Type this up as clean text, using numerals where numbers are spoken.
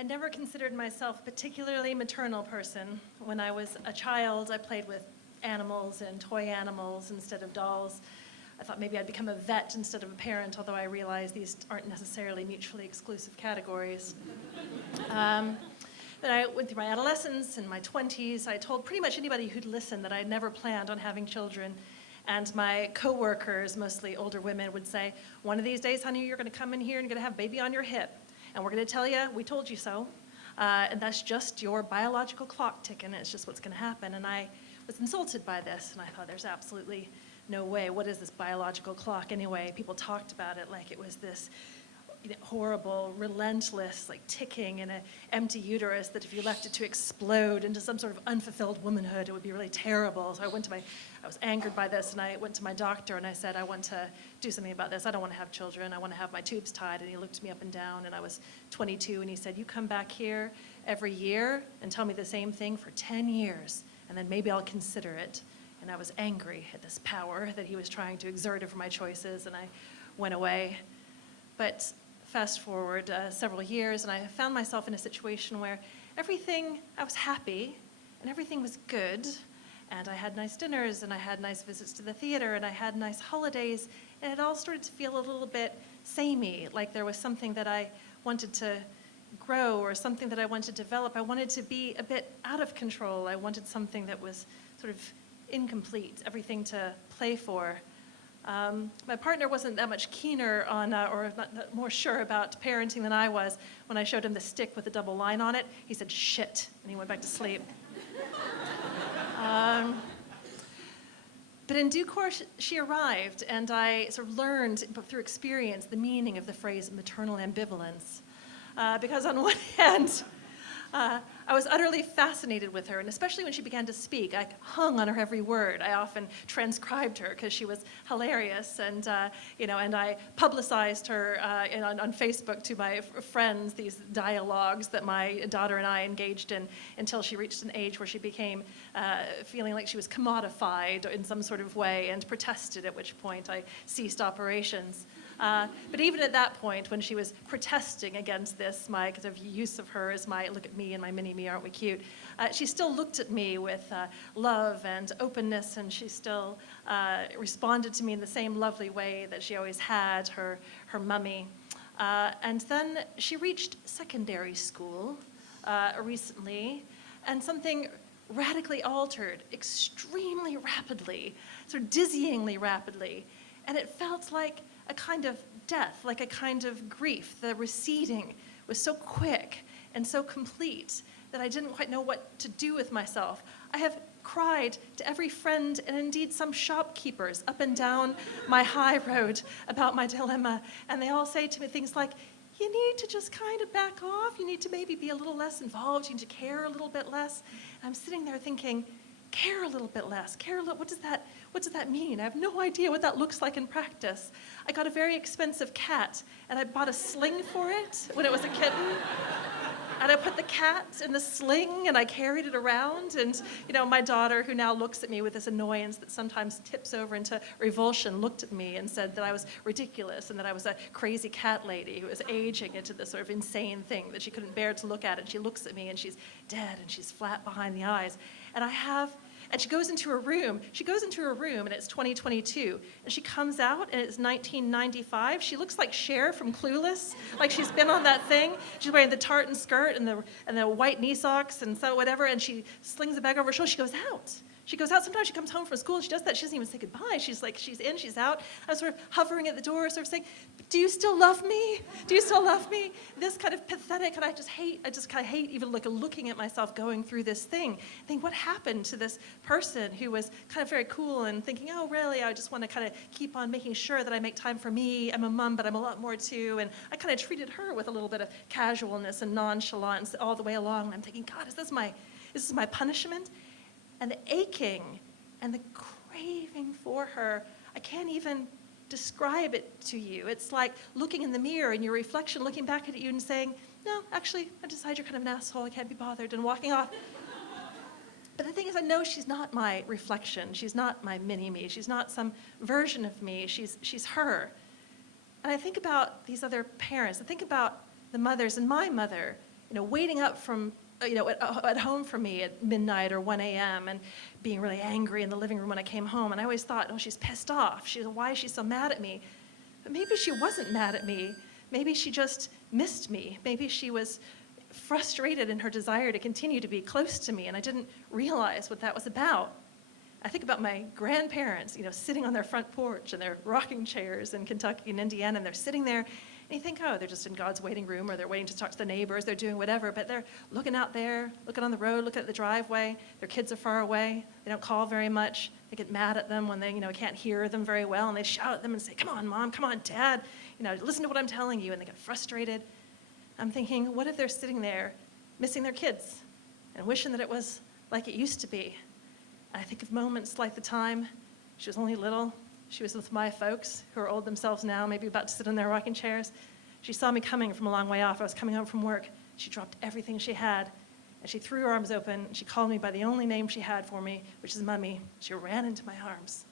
I never considered myself a particularly maternal person. When I was a child, I played with animals and toy animals instead of dolls. I thought maybe I'd become a vet instead of a parent, although I realize these aren't necessarily mutually exclusive categories. Then I went through my adolescence and my 20s. I told pretty much anybody who'd listen that I had never planned on having children. And my coworkers, mostly older women, would say, one of these days, honey, you're going to come in here and you're going to have a baby on your hip. And we're going to tell you, we told you so. And that's just your biological clock ticking. It's just what's going to happen. And I was insulted by this. And I thought, there's absolutely no way. What is this biological clock anyway? People talked about it like it was this horrible, relentless, like ticking in an empty uterus that if you left it to explode into some sort of unfulfilled womanhood, it would be really terrible. So I was angered by this, and I went to my doctor and I said, I want to do something about this. I don't want to have children. I want to have my tubes tied. And he looked me up and down, and I was 22, and he said, you come back here every year and tell me the same thing for 10 years, and then maybe I'll consider it. And I was angry at this power that he was trying to exert over my choices, and I went away. But fast forward several years, and I found myself in a situation where I was happy, and everything was good, and I had nice dinners, and I had nice visits to the theater, and I had nice holidays, and it all started to feel a little bit samey, like there was something that I wanted to grow or something that I wanted to develop. I wanted to be a bit out of control. I wanted something that was sort of incomplete, everything to play for. My partner wasn't that much keener on, or not more sure about parenting than I was. When I showed him the stick with the double line on it, he said, shit, and he went back to sleep. But in due course, she arrived, and I sort of learned through experience the meaning of the phrase maternal ambivalence. Because on one hand, I was utterly fascinated with her, and especially when she began to speak, I hung on her every word. I often transcribed her because she was hilarious, and and I publicized her on Facebook to my friends, these dialogues that my daughter and I engaged in until she reached an age where she became feeling like she was commodified in some sort of way and protested, at which point I ceased operations. But even at that point, when she was protesting against this, my kind of use of her as my look at me and my mini-me, aren't we cute, she still looked at me with love and openness, and she still responded to me in the same lovely way that she always had, her mummy. And then she reached secondary school recently, and something radically altered extremely rapidly, sort of dizzyingly rapidly, and it felt like a kind of death, like a kind of grief. The receding was so quick and so complete that I didn't quite know what to do with myself. I have cried to every friend and indeed some shopkeepers up and down my high road about my dilemma, and they all say to me things like, you need to just kind of back off, you need to maybe be a little less involved, you need to care a little bit less. And I'm sitting there thinking, care a little bit less, what does that mean? I have no idea what that looks like in practice. I got a very expensive cat, and I bought a sling for it when it was a kitten. And I put the cat in the sling, and I carried it around. And, my daughter, who now looks at me with this annoyance that sometimes tips over into revulsion, looked at me and said that I was ridiculous and that I was a crazy cat lady who was aging into this sort of insane thing that she couldn't bear to look at. And she looks at me, and she's dead, and she's flat behind the eyes. And she goes into her room. And it's 2022. And she comes out, and it's 1995. She looks like Cher from Clueless, like she's been on that thing. She's wearing the tartan skirt and the white knee socks and so whatever. And she slings the bag over her shoulder. She goes out. Sometimes she comes home from school and she does that. She doesn't even say goodbye. She's in, she's out. I'm sort of hovering at the door, sort of saying, do you still love me? Do you still love me? This kind of pathetic, and I just kind of hate even looking at myself going through this thing. I think, what happened to this person who was kind of very cool and thinking, oh, really, I just want to kind of keep on making sure that I make time for me. I'm a mom, but I'm a lot more too. And I kind of treated her with a little bit of casualness and nonchalance all the way along. And I'm thinking, God, is this my punishment? And the aching and the craving for her, I can't even describe it to you. It's like looking in the mirror and your reflection looking back at you and saying, no, actually, I decide you're kind of an asshole, I can't be bothered, and walking off. But the thing is, I know she's not my reflection. She's not my mini-me. She's not some version of me. She's her. And I think about these other parents. I think about the mothers and my mother waiting up from, at home for me at midnight or 1 a.m. and being really angry in the living room when I came home. And I always thought, oh, she's pissed off. Why is she so mad at me? But maybe she wasn't mad at me. Maybe she just missed me. Maybe she was frustrated in her desire to continue to be close to me, and I didn't realize what that was about. I think about my grandparents, sitting on their front porch in their rocking chairs in Kentucky and Indiana, and they're sitting there, and you think, oh, they're just in God's waiting room, or they're waiting to talk to the neighbors, they're doing whatever, but they're looking out there, looking on the road, looking at the driveway. Their kids are far away. They don't call very much. They get mad at them when they, can't hear them very well, and they shout at them and say, come on, Mom, come on, Dad, listen to what I'm telling you, and they get frustrated. I'm thinking, what if they're sitting there missing their kids and wishing that it was like it used to be? I think of moments like the time she was only little. She was with my folks, who are old themselves now, maybe about to sit in their rocking chairs. She saw me coming from a long way off. I was coming home from work. She dropped everything she had, and she threw her arms open, and she called me by the only name she had for me, which is Mummy. She ran into my arms.